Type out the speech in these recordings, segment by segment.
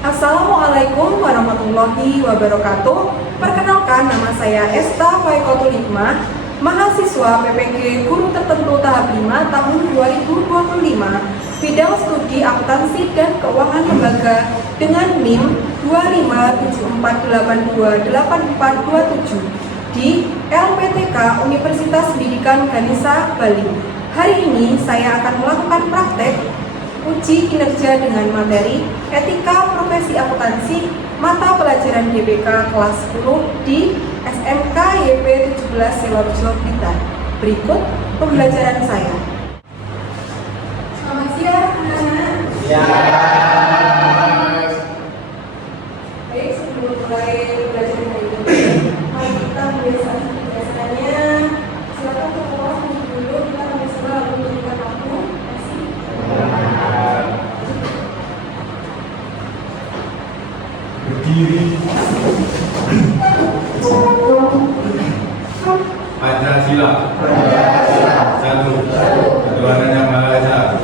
Assalamualaikum warahmatullahi wabarakatuh. Perkenalkan, nama saya Esta Faikotul Hikmah, mahasiswa PPG Guru Tertentu tahap 5 tahun 2025, bidang studi akuntansi dan keuangan lembaga dengan NIM 257482847 di LPTK Universitas Pendidikan Ganesha, Bali. Hari ini saya akan melakukan praktek uji kinerja dengan materi Etika Profesi Akuntansi mata pelajaran DBK kelas 10 di SMK YP 17 Sidoarjo, Blitar. Berikut pembelajaran saya. Selamat siang, anak-anak. Ya. Baik, sebelum mulai pembelajaran hari ini, mari kita biasanya silakan ke bawah dulu, kita akan coba memberikan waktu. Berdiri. Pancasila. Satu. Ketuhanan yang Maha Esa.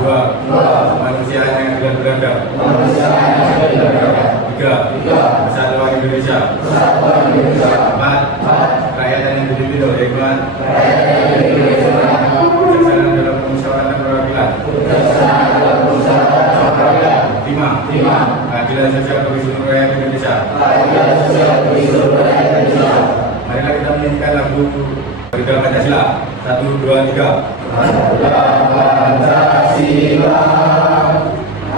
Dua. Kemanusiaan yang beradab. Tiga. Persatuan Indonesia. Empat. Rakyat yang dipimpin oleh hikmat. Kebijaksanaan dalam permusyawaratan perwakilan. Lima. Keadilan sosial bagi seluruh rakyat Indonesia. Marilah kita menyanyikan lagu Berdaulat Pancasila. 1, 2, 3. Pancasila,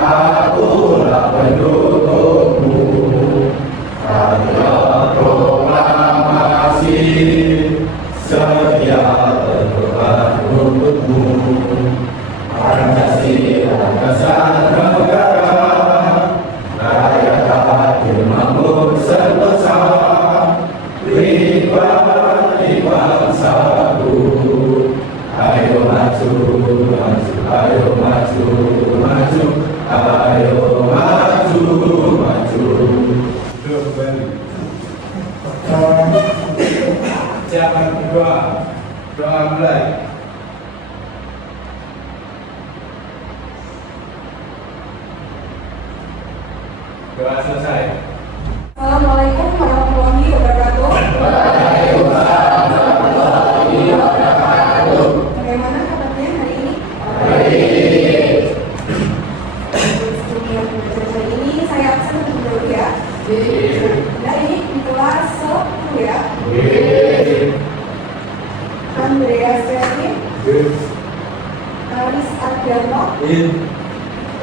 akulah pendukungmu. Adalah proklamasi setia berdoa untukmu. Pancasila dasar negara, rakyat adil makmur sentosa, pribadi bangsaku. Ayo maju, maju, ayo maju, maju, ayo maju, maju. Siapkan berdoa, doa mulai. Doa selesai. Assalamualaikum warahmatullahi wabarakatuh. Bagaimana kabarnya hari ini? Sebelum belajar ini saya absen dulu ya. Nah, ini di kelas 10 ya. Andreas Ferry, Aris Ardianto,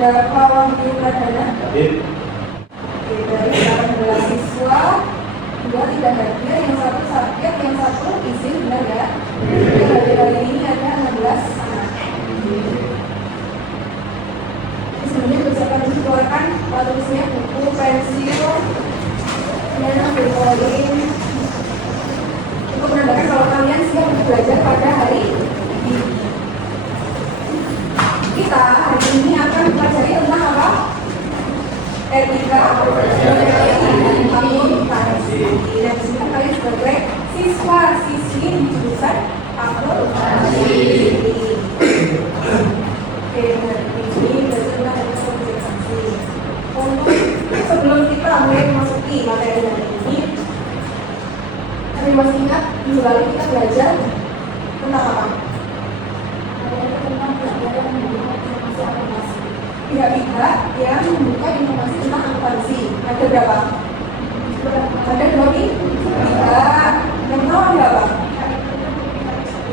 Dava Wahyu Pradana. Oke, dari 18 siswa, 2 tidak hadir, yang 1 sakit, yang 1 izin, benar ya? Yang hadir hari ini ada 16 anak. Sebelumnya berusaha dikeluarkan tulisnya buku, pensil, dan ambil poin untuk menandakan kalau kalian siap untuk belajar pada hari ini. Kita hari ini akan mempelajari tentang apa? Etika akuntansi. Dan disini kalian sebagai siswa-siswi di jurusan akuntansi. Oke, ini belajar tentang akuntansi. Untuk sebelum kita mulai memasuki materi hari ini, kalian masih ingat minggu lalu kita belajar tentang apa? Tentang pelajaran informasi akuntansi. Pihak-pihak yang membuka informasi tentang akuntansi. Ada berapa? Ada 2 pihak. Yang pertama ada apa?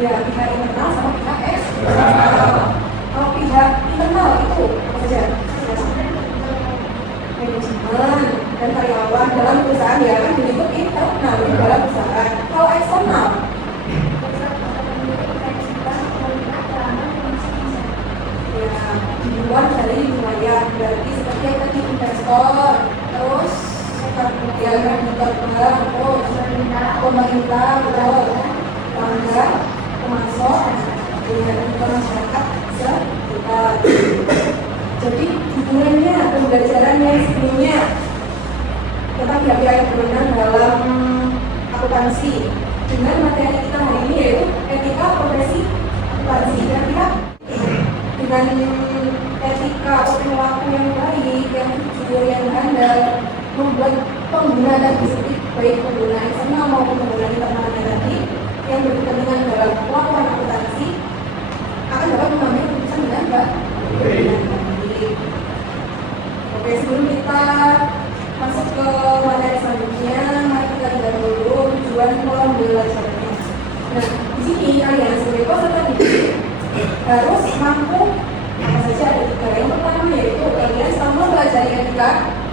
Ya, pihak internal sama pihak eksternal. Kalau pihak internal itu apa saja? Manajemen dan karyawan dalam perusahaan ya kan disebut internal di dalam perusahaan. Kalau eksternal? Ya, di luar dari wilayah, berarti seperti yang tadi investor, terus ya kreditor bank, terus pemerintah, betul, bangga, pemasok, dengan masyarakat sekitar. Jadi hubungannya pembelajarannya sebelumnya tentang pihak-pihak yang berwenang dalam akuntansi dengan materi kita hari ini yaitu etika profesi akuntansi. Kira-kira dengan etika atau perilaku yang baik, teori yang handal, membuat pengguna dan disiplin baik pengguna eksternal maupun pengguna internal tadi yang berkepentingan dalam pelaporan akuntansi akan dapat mengambil keputusan dengan baik. Oke, sebelum kita masuk ke materi selanjutnya, mari kita lihat dulu tujuan pembelajarannya. Nah, di sini kalian sebagai peserta didik harus mampu apa saja ada tiga. Yang pertama yaitu kalian selama belajar etika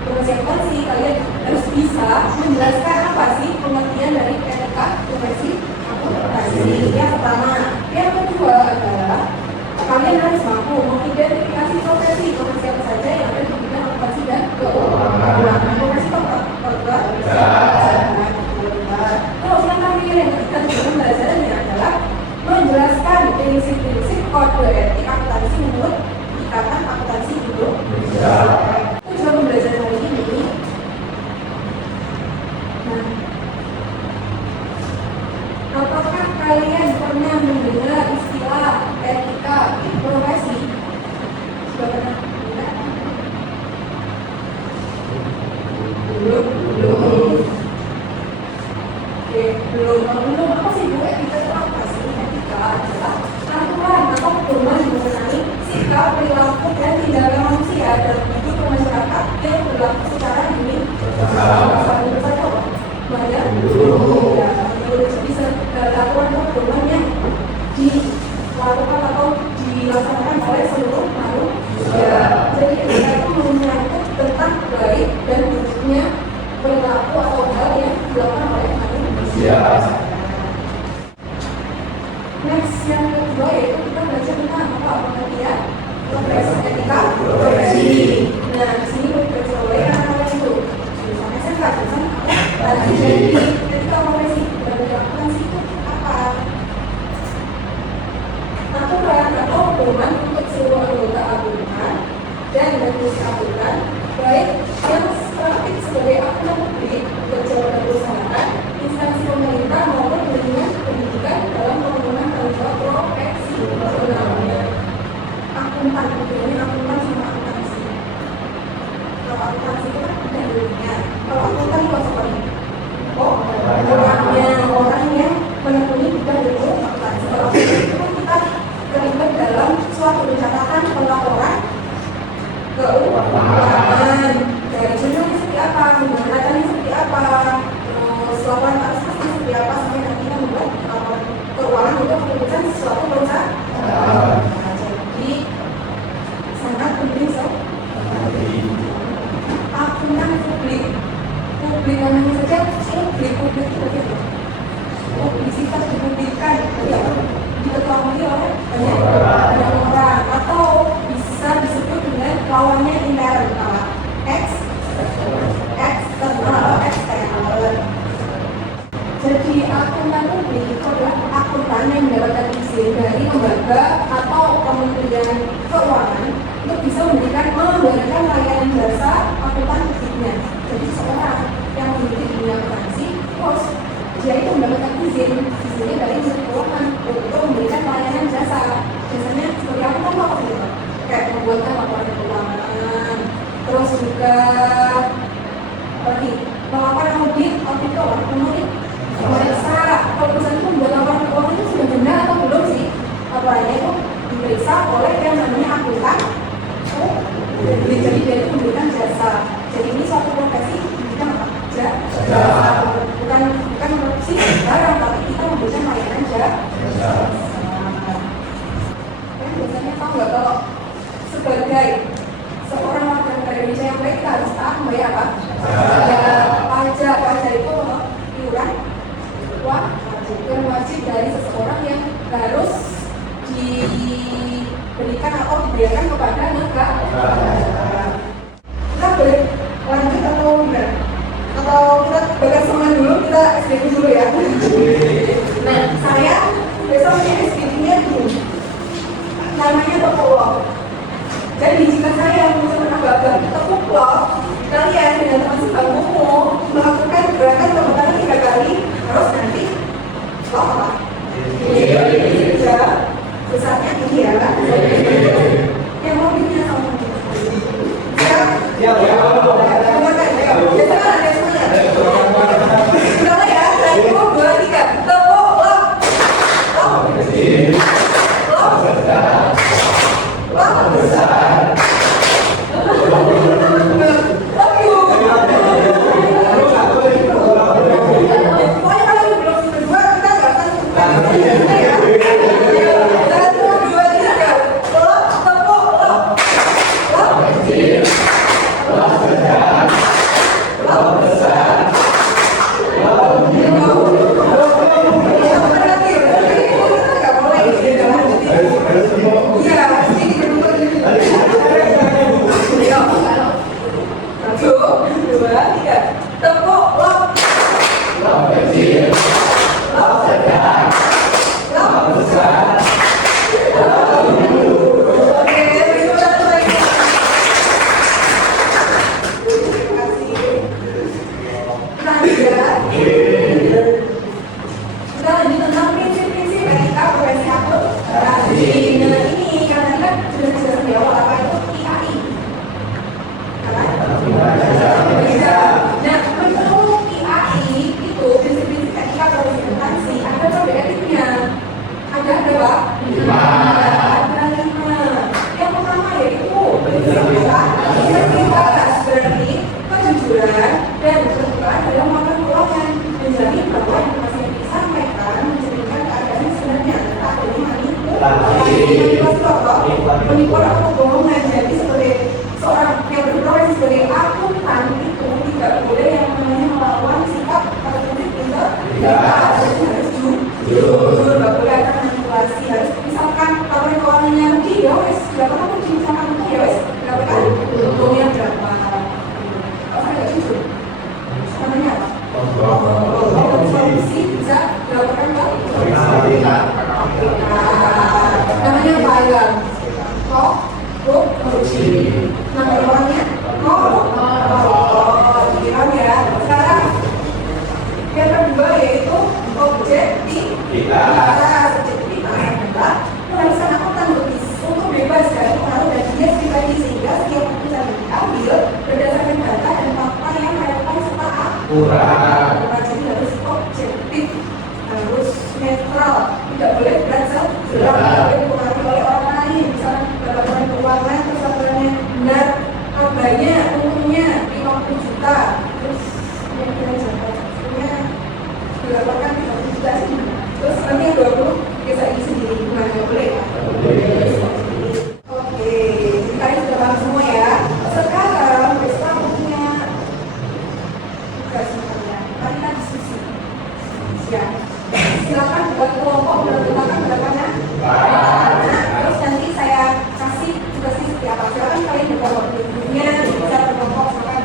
profesi akuntansi, kalian harus bisa menjelaskan apa sih pengertian dari etika profesi akuntansi. Yang pertama. Yang kedua adalah kalian harus mampu mengidentifikasi profesi apa saja yang ada di bidang akuntansi dan keuangan. Profesi terus yang terakhir yang ketiga dalam pembelajarannya adalah menjelaskan prinsip-prinsip kode etik akuntansi menurut Ikatan Akuntansi Indonesia. Tujuan pembelajaran hari ini. Nah, apakah kalian pernah mendengar istilah etika profesi? Sudah pernah dengar? Belum. Oke, belum. Apa sih Bu? Etika itu apa sih? Etika adalah aturan atau pedoman mengenai sikap, perilaku, dan tindakan manusia dalam hidup bermasyarakat yang berlaku secara universal. Banyak. Jadi aturan atau pedoman yang dilakukan atau dilaksanakan oleh seluruh manusia. Jadi etika itu menyangkut tentang baik dan buruknya perilaku atau hal yang dilakukan oleh manusia. Next, yang kedua yaitu kita belajar tentang apa pengertian profesi etika profesi. Nah, di sini profesi oleh anak-anak itu jurusan SMK, jurusan akuntansi. Jadi etika profesi bagi akuntansi itu apa? Aturan atau pedoman untuk seluruh anggota akuntan dan institusi akuntan, baik yang praktik sebagai akuntan publik, pejabat perusahaan, instansi pemerintah maupun jaringan pendidikan dalam pemenuhan tanggung jawab profesi profesionalnya. Akuntan itu akuntan sama akuntansi. Kalau akuntansi itu kan ada dulunya. Kalau akuntan itu seperti orang yang menekuni bidang ilmu akuntansi. Kalau akuntansi itu kita terlibat dalam suatu pencatatan pelaporan keuangan dari jurnalnya seperti apa, pembuatannya seperti apa, terus laporan transaksi seperti apa sampai nantinya membuat laporan keuangan untuk keputusan suatu perusahaan. Jadi sangat penting akuntan publik namanya saja publik itu bagaimana? Publisitas dipublikkan diketahui oleh banyak orang atau bisa disebut dengan lawannya intern eksternal. Jadi akuntan publik itu adalah akuntan yang mendapatkan izin dari lembaga atau kementerian keuangan untuk bisa memberikan layanan jasa akuntan publiknya. Jadi seorang yang memiliki dunia akuntansi, terus dia itu mendapatkan izinnya dari Kementerian Keuangan untuk memberikan layanan jasa. Jasanya seperti apa kan Pak? Kayak membuatkan laporan keuangan, terus juga melakukan audit memeriksa kalau perusahaan itu membuat laporan keuangan itu sudah benar atau belum sih, laporannya itu diperiksa oleh yang namanya akuntan. Jadi dia itu memberikan jasa. Jadi ini suatu profesi kita jasa, bukan produksi barang, tapi kita memberikan layanan jasa. Biasanya tahu nggak kalau sebagai seorang warga negara Indonesia yang baik kita harus taat membayar apa? Pajak itu iuran wajib dari seseorang yang harus diberikan atau dibayarkan kepada negara. Kita boleh lanjut atau enggak? Atau kita bakal semangat dulu, kita SBK dulu ya. Nah, saya besoknya SBK-nya dulu. Namanya Topolo. Jadi jika saya mengucapkan agak-agak tepuk loh, kalian dengan teman sebangkumu melakukan gerakan tepuk tangan 3 kali, terus nanti apa? Iya. Besarnya ini ya kan? Yang mau bikin sama siap? Ya. Menipu atau kebohongan. Jadi sebagai seorang yang berprofesi sebagai akuntan itu tidak boleh yang namanya melawan sikap atau prinsip integritas. Harus jujur, nggak boleh ada manipulasi. Harus misalkan kalau keuangannya rugi, ya wes berapa kan rugi, misalkan itu ya wes berapa kan untungnya berapa. Kalau saya nggak jujur, namanya apa? Korupsi bisa dilakukan ke namanya bayar korupsi. Nama orangnya korupsi ya. Sekarang yang kedua yaitu objektivitas. Adalah penulisan akuntan untuk bebas dari pengaruh dan bias pribadi sehingga setiap keputusan diambil berdasarkan data dan fakta yang relevan serta akurat. Jadi harus objektif, harus netral, tidak boleh berasal tidak boleh dipengaruhi oleh orang lain. Misalnya laporan keuangan terus laporannya benar, harganya untungnya 50 juta, terus yang kira jangka waktunya dilaporkan 30 juta sih. Terus nanti yang 20 bisa ini sendiri, bukan nggak boleh ya? Oke, jadi kalian sudah paham semua ya. Sekarang kita punya tugas namanya, mari kita diskusi. Ya, silakan buat kelompok menentukan pendapatnya. Terus nanti saya kasih tugasnya seperti apa. Silakan kalian berkelompok dulunya, bisa berkelompok silakan.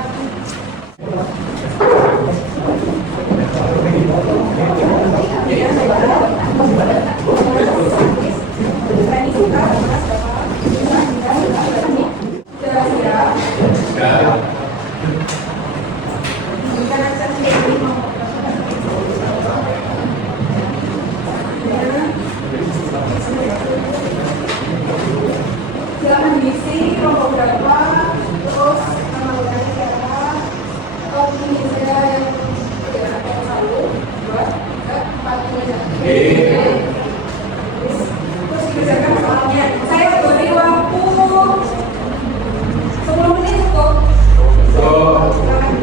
Silakan diisi kelompok berapa, terus nama orangnya siapa, atau ini saya yang satu, dua, tiga, empat, lima. Terus dikerjakan soalnya. Saya beri waktu 10 menit cukup. Silakan.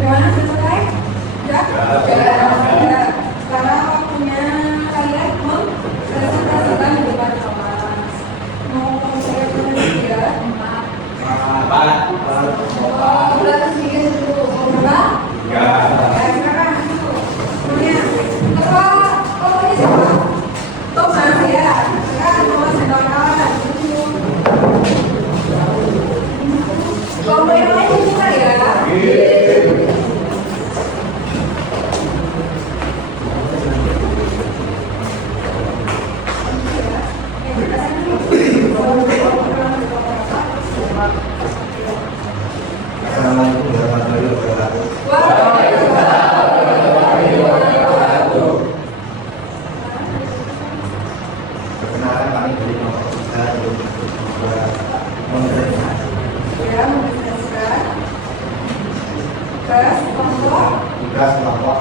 Gimana, selesai? Ya? Ya. Sekarang waktunya kalian mempresentasikan di depan kelas. Mau saya presentasi ya? Oh, berarti sedikit dulu. Mau berapa? Ya, silakan. Semuanya. Kalau ini siapa? Thomas ya. Silakan Thomas dan kawan-kawan. Kelompok yang lain buka ya. Assalamualaikum warahmatullahi wabarakatuh. Perkenalkan kami dari kelompok kita Ya, mempresentasikan tugas kelompok. tugas kelompok.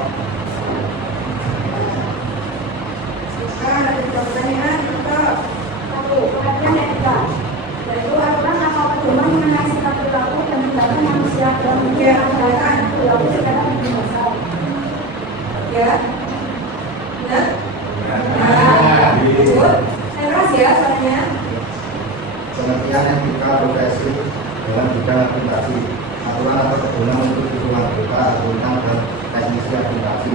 Sekarang ada 3 pertanyaan. Kita satu, perhatian yang ketiga, yaitu aturan atau pedoman mengenai sikap perilaku dan tindakan manusia dalam menjalankan perilaku secara universal. Ya, benar? Nah, lanjut. Saya keras ya soalnya. Pengertian etika profesi dalam bidang aplikasi, aturan atau pedoman untuk dukungan anggota, akuntan dan teknisi aplikasi,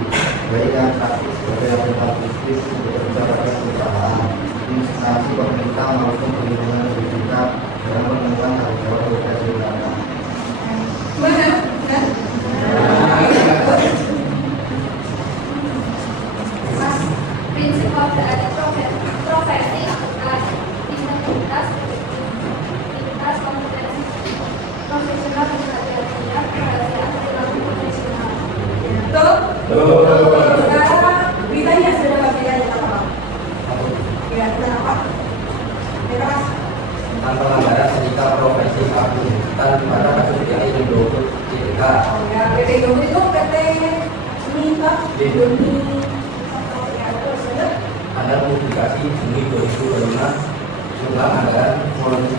baik yang praktis sebagai akuntan bisnis untuk pencapaian perusahaan, instansi pemerintah maupun perlindungan pendidikan dalam pemenuhan tanggung jawab profesi mereka. Gimana? Benar? Prinsip dari profesi akuntan, integritas, kompetensi profesional dan kerahasiaan perilaku profesional. Betul? Sekarang ditanya sudah dapat ditanya apa? Ya. pada kasus yang ini untuk JDK. Oh ya, PT Indomie itu PT ini Pak, Indomie ya, terus ada Ada publikasi Juni 2025 jumlah anggaran volume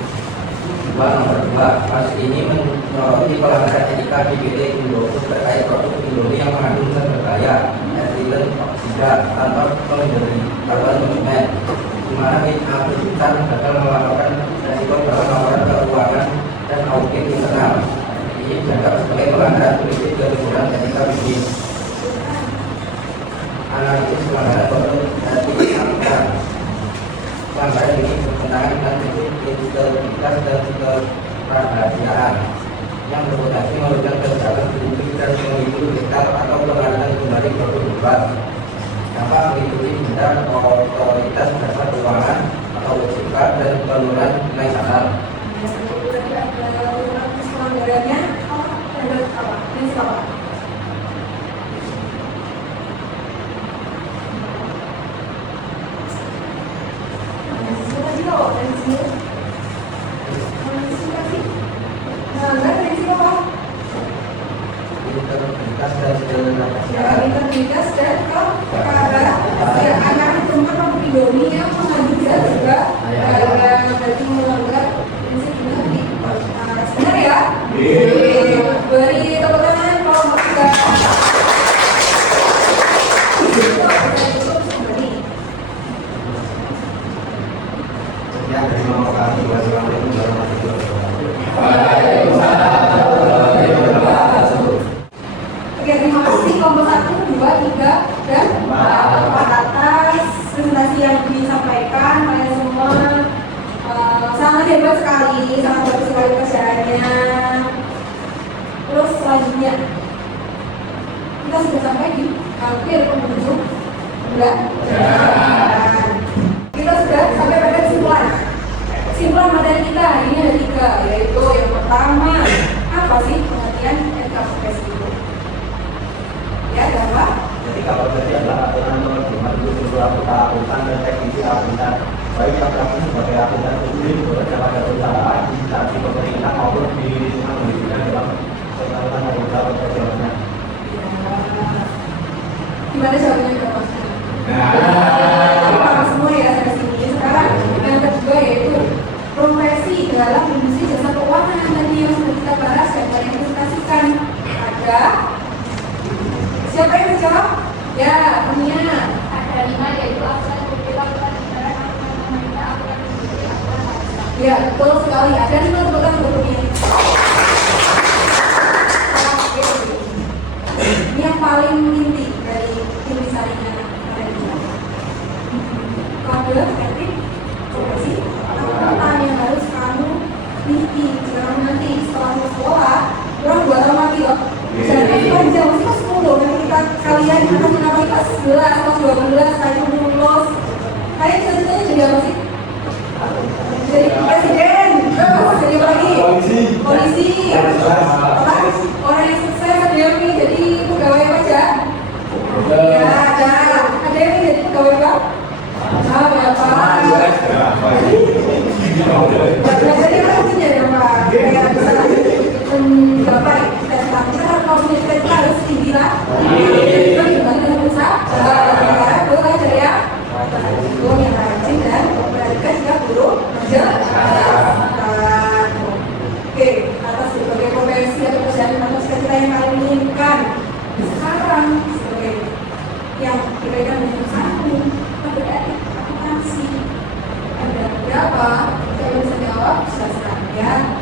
2 nomor 2. Kasus ini menyoroti pelanggaran etika di PT Indofood terkait produk Indomie yang mengandung zat berbahaya etilen oksida tanpa pemberitahuan konsumen, di mana PIA bersangkutan gagal melaporkan resiko dalam laporan keuangan dan audit internal. Ini dianggap sebagai pelanggaran prinsip kejujuran etika bisnis. Analisis pelanggaran produk etika pelanggaran ini bertentangan dengan prinsip integritas dan kerahasiaan yang berpotensi merugikan kesehatan publik dan memicu hektar atau pengadaan kembali produk obat. Dapat mengikuti denda otoritas jasa keuangan atau OJK dan penurunan nilai saham. pelanggarannya ada apa? Prinsip apa? Siapa sih kok dari sini? Siapa sih? Nah, enggak prinsip apa? Integritas dan Ya, kerahasiaan. integritas dan keadaan tempat produk Indomie yang mengandung zat juga berarti melanggar prinsip integritas. Benar ya? Beri tepuk tangan kalau tidak. Sekian dari nomor kami. Wassalamualaikum warahmatullahi wabarakatuh. Oke, terima kasih kelompok 1, 2, 3, dan 4 atas presentasi yang disampaikan. Kalian semua sangat hebat sekali, sangat bagus sekali pekerjaannya. Terus selanjutnya kita sudah sampai di hampir penghujung bulan. Kita sudah sampai pada kesimpulan. Kesimpulan materi kita hari ini ada 3, yaitu yang pertama, apa sih pengertian etika profesi itu? Ya, ada apa? Jadi kalau tadi adalah aturan penerbitan itu seluruh anggota akuntan dan teknisi akuntan, baik yang berlaku sebagai akuntan publik bekerja pada perusahaan, instansi pemerintah maupun di lingkungan pendidikan dalam penerapan anggota perjalanan. Gimana jawabannya ke Mas? Paham semua ya dari sini. Sekarang yang kedua yaitu profesi dalam industri jasa keuangan yang tadi yang sudah kita bahas dan kalian presentasikan. Ada siapa yang menjawab? Ya, punya. Ada 5 yaitu akuntan publik, akuntan negara, akuntan pemerintah, akuntan industri, akuntan swasta. Ya, betul sekali. Ada 5 temukan bentuknya. Ini yang paling inti dari intisarinya ada di sini. Kode etik profesi akuntan yang harus kamu miliki. Jangan nanti setelah lulus sekolah, kurang 2 tahun lagi loh. Jangan panjang, masih kelas 10. Nanti kalian akan menamai kelas 11, kelas 12, kalian lulus. Kalian cita-citanya jadi apa sih? Jadi presiden, terus jadi apa lagi? Polisi. Orang yang sukses ada yang ingin jadi pegawai pajak. Ya, ada yang ingin jadi pegawai apa? Ah, berapa? Jadi apa sih jadi apa? Kayak misalnya berapa? Kita kalau punya cita-cita harus tinggi lah. Kita gimana dengan usaha? Negara belajar ya. Guru yang rajin dan memperhatikan juga guru kerja. Oke, atas berbagai profesi atau pekerjaan atau cita-cita yang kalian inginkan sekarang sebagai yang diberikan dengan satu berarti akuntansi. Ada berapa? Saya bisa jawab silahkan ya.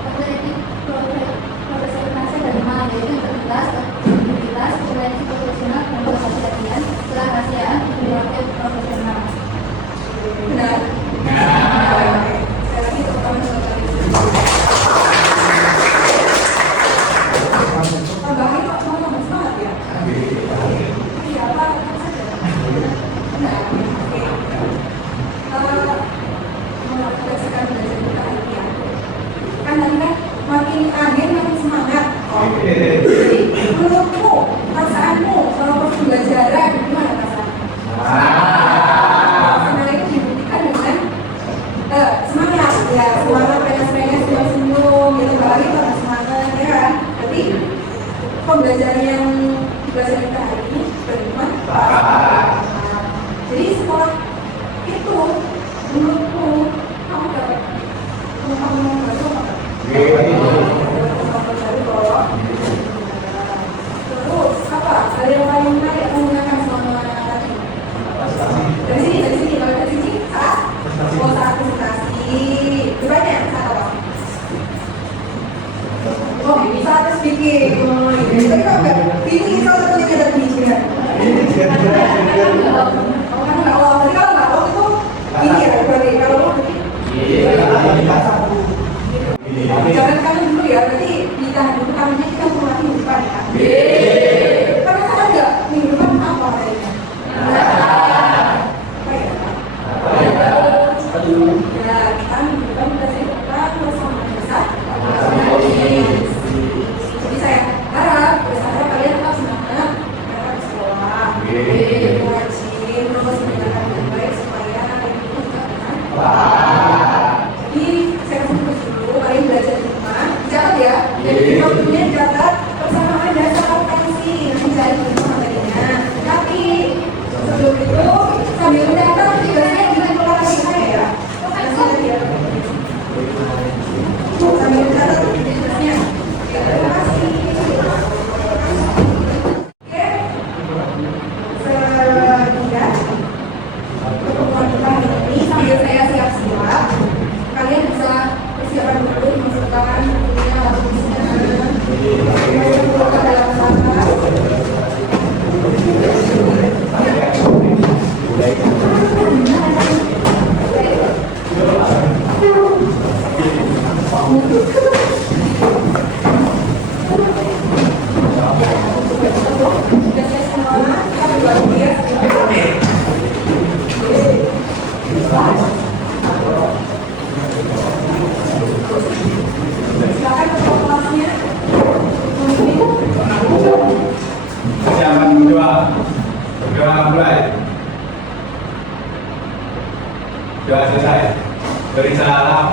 Kode etik profesi akuntansi ada 5 yaitu integritas, kompetensi profesional, kompetensi latihan, kerahasiaan, perilaku profesional. Benar. Saya lagi teman-teman tambahin Pak, mau tambah semangat ya? Iya, Pak, tetap saja. Benar, oke. Mau berdasarkan belajar kita hari ini ya. Kan tadi kan makin agen makin semangat. Jadi menurutmu, perasaanmu kalau pas pembelajaran gimana perasaanmu? Senang itu dibuktikan dengan semangat ya, semangat pengen senyum gitu. Apalagi Oh, bisa terus bikin. Oh, iya. Tapi kalau nggak, ini salah satunya ada bikinan. Kalau nggak lolos, tadi kalau nggak lolos itu ini ya berarti kalau lolos jangan kanan dulu ya, berarti ditahan dulu kanannya kita mulai minggu depan ya. Karena kan nggak minggu depan apa tadinya? Apa ya? Ya, kita minggu depan kita siapkan bersama besar. Jadi saya harap kalian tetap semangat berangkat ke sekolah, rajin, terus menjalankan dengan baik supaya kalian itu tidak tenang. Jadi saya kasih tugas dulu, kalian belajar di rumah, catat ya. Jadi waktunya catat persamaan dasar kompetensi nanti cari di rumah materinya. Tapi sebelum itu sambil mencatat tugasnya juga informasi saya ya. Sambil mencatat tugasnya. Terima kasih. Oke, sudah. Pertemuan kita hari ini sambil saya siap-siap, kalian bisa persiapan dulu dimasukkan bukunya lalu dimasukkan dalam kertas. Tugasnya semua kita berbagi ya. Silakan ketua kelasnya. Persiapan kedua. Kedua mulai. Sudah selesai. Beri salam.